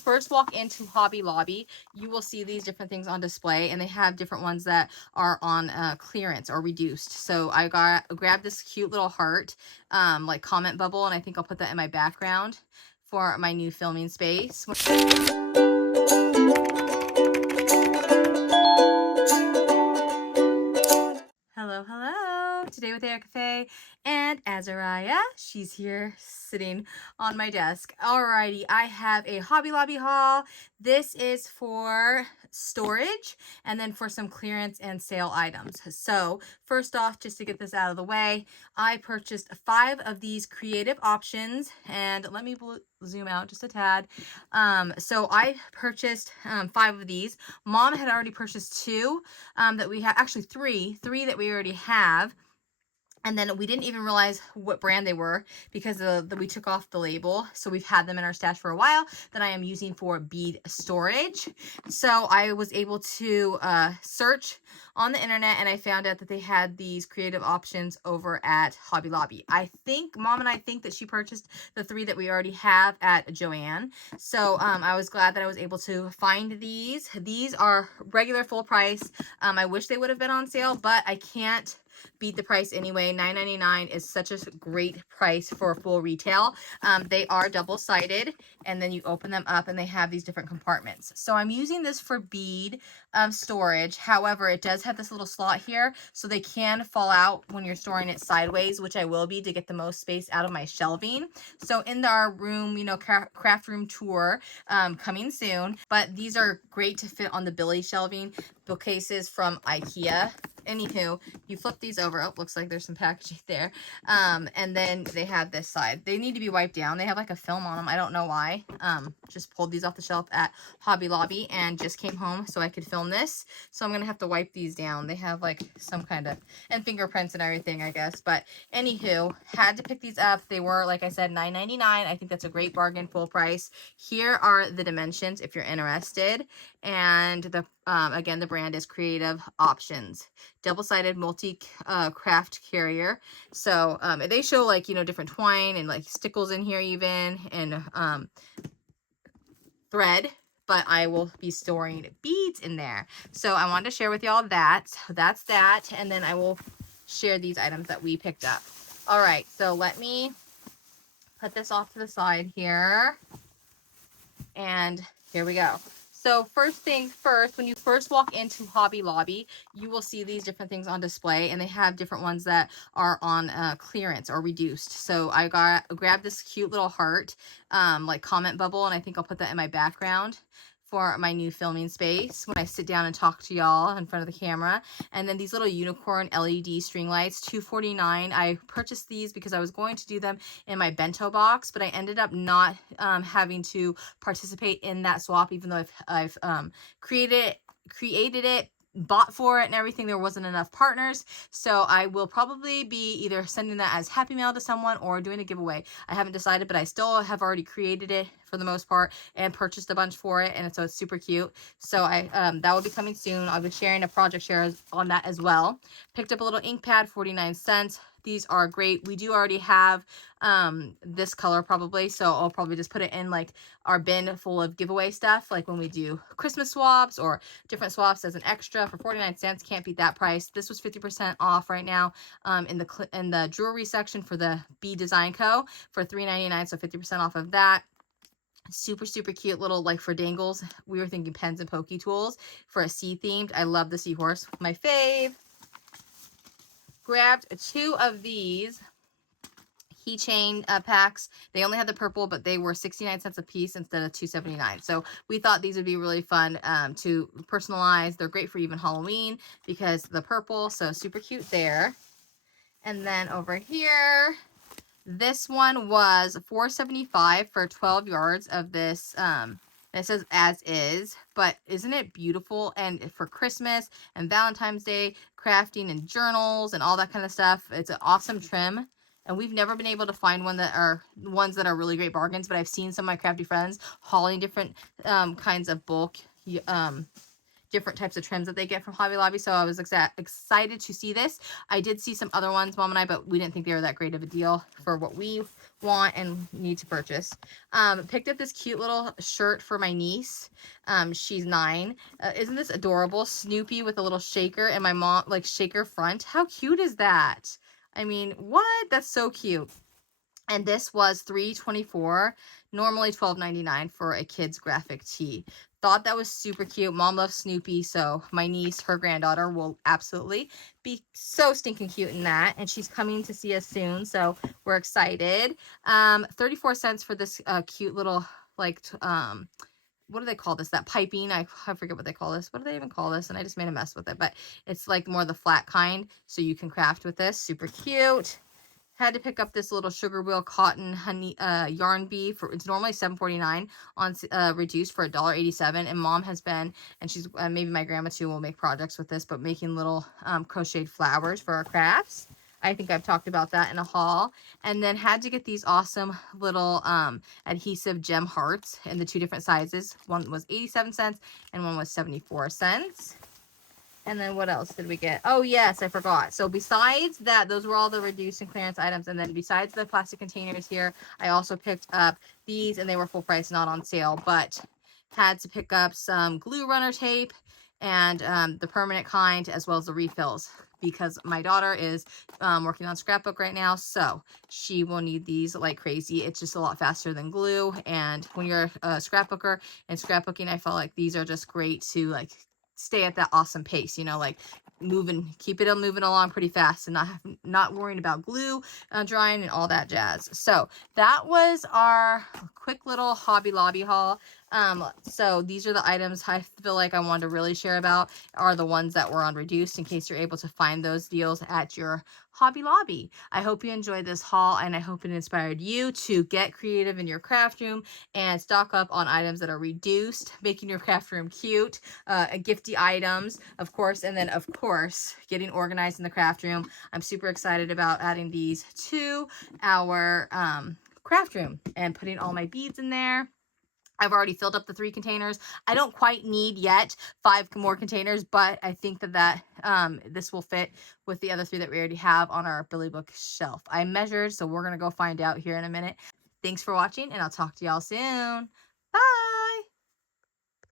first walk into Hobby Lobby, you will see these different things on display, and they have different ones that are on clearance or reduced. So I grabbed this cute little heart, like comment bubble, and I think I'll put that in my background for my new filming space. Hello, hello. Today with Erica Faye and Azariah. She's here sitting on my desk. Alrighty, I have a Hobby Lobby haul. This is for storage and then for some clearance and sale items. So first off, just to get this out of the way, I purchased 5 of these creative options, and let me zoom out just a tad. So I purchased 5 of these. Mom had already purchased 2 that we have, actually three that we already have. And then we didn't even realize what brand they were because we took off the label. So we've had them in our stash for a while that I am using for bead storage. So I was able to search on the internet, and I found out that they had these creative options over at Hobby Lobby. Mom and I think that she purchased the 3 that we already have at Joann. So I was glad that I was able to find these. These are regular full price. I wish they would have been on sale, but I can't beat the price anyway. $9.99 is such a great price for full retail. They are double-sided, and then you open them up and they have these different compartments. So I'm using this for bead storage. However, it does have this little slot here, so they can fall out when you're storing it sideways, which I will be to get the most space out of my shelving. So in our room, craft room tour coming soon, but these are great to fit on the Billy shelving bookcases from IKEA. Anywho, you flip these over. Oh, looks like there's some packaging there. And then they have this side. They need to be wiped down. They have like a film on them. I don't know why. Just pulled these off the shelf at Hobby Lobby and just came home so I could film this. So I'm going to have to wipe these down. They have like some kind of, and fingerprints and everything, I guess. But anywho, had to pick these up. They were, like I said, $9.99. I think that's a great bargain, full price. Here are the dimensions if you're interested. And the again, the brand is Creative Options. Double-sided multi-craft carrier. So they show like, different twine and like stickles in here even, and thread, but I will be storing beads in there. So I wanted to share with y'all that. So that's that. And then I will share these items that we picked up. All right, so let me put this off to the side here. And here we go. So first things first, when you first walk into Hobby Lobby, you will see these different things on display, and they have different ones that are on clearance or reduced. So I grabbed this cute little heart, like comment bubble, and I think I'll put that in my background for my new filming space when I sit down and talk to y'all in front of the camera. And then these little unicorn LED string lights, $2.49. I purchased these because I was going to do them in my bento box, but I ended up not having to participate in that swap, even though I've created it, bought for it and everything. There wasn't enough partners, so I will probably be either sending that as happy mail to someone or doing a giveaway. I haven't decided, but I still have already created it for the most part and purchased a bunch for it, and so it's super cute. So that will be coming soon. I'll be sharing a project share on that as well. Picked up a little ink pad, 49 cents. These are great. We do already have this color probably, so I'll probably just put it in like our bin full of giveaway stuff, like when we do Christmas swaps or different swaps as an extra for 49 cents. Can't beat that price. This was 50% off right now in the jewelry section for the B Design Co. for $3.99, so 50% off of that. Super cute little, like, for dangles. We were thinking pens and pokey tools for a sea themed. I love the seahorse, my fave. Grabbed 2 of these keychain packs. They only had the purple, but they were 69 cents a piece instead of $2.79. So we thought these would be really fun to personalize. They're great for even Halloween because the purple, so super cute there. And then over here, this one was $4.75 for 12 yards of this. It says as is, but isn't it beautiful? And for Christmas and Valentine's Day, crafting and journals and all that kind of stuff. It's an awesome trim. And we've never been able to find ones that are really great bargains, but I've seen some of my crafty friends hauling different kinds of bulk different types of trims that they get from Hobby Lobby. So I was excited to see this. I did see some other ones, Mom and I, but we didn't think they were that great of a deal for what we want and need to purchase. Picked up this cute little shirt for my niece. She's 9. Isn't this adorable? Snoopy with a little shaker, and my mom, like, shaker front. How cute is that? I mean, what? That's so cute. And this was $3.24, normally $12.99 for a kid's graphic tee. Thought that was super cute. Mom loves Snoopy, so my niece, her granddaughter, will absolutely be so stinking cute in that. And she's coming to see us soon, so we're excited. 34 cents for this cute little, like, what do they call this? That piping. I forget what they call this. What do they even call this? And I just made a mess with it, but it's like more the flat kind, so you can craft with this. Super cute. Had to pick up this little sugar wheel cotton honey yarn bee for, it's normally $7.49 on reduced for $1.87. And mom has been, and she's maybe my grandma too will make projects with this, but making little crocheted flowers for our crafts. I think I've talked about that in a haul. And then had to get these awesome little adhesive gem hearts in the 2 different sizes. One was 87 cents and one was 74 cents. And then what else did we get? Oh, yes, I forgot. So besides that, those were all the reduced and clearance items. And then besides the plastic containers here, I also picked up these, and they were full price, not on sale, but had to pick up some glue runner tape and the permanent kind, as well as the refills, because my daughter is working on scrapbook right now, so she will need these like crazy. It's just a lot faster than glue, and when you're a scrapbooker and scrapbooking, I felt like these are just great to like stay at that awesome pace, you know, like keep it moving along pretty fast, and not worrying about glue drying and all that jazz. So that was our quick little Hobby Lobby haul. So these are the items I feel like I wanted to really share about, are the ones that were on reduced, in case you're able to find those deals at your Hobby Lobby. I hope you enjoyed this haul, and I hope it inspired you to get creative in your craft room and stock up on items that are reduced, making your craft room cute, gifty items, of course, and then of course getting organized in the craft room. I'm super excited about adding these to our craft room and putting all my beads in there. I've already filled up the 3 containers. I don't quite need yet 5 more containers, but I think that this will fit with the other 3 that we already have on our Billy Book shelf. I measured, so we're going to go find out here in a minute. Thanks for watching, and I'll talk to y'all soon. Bye!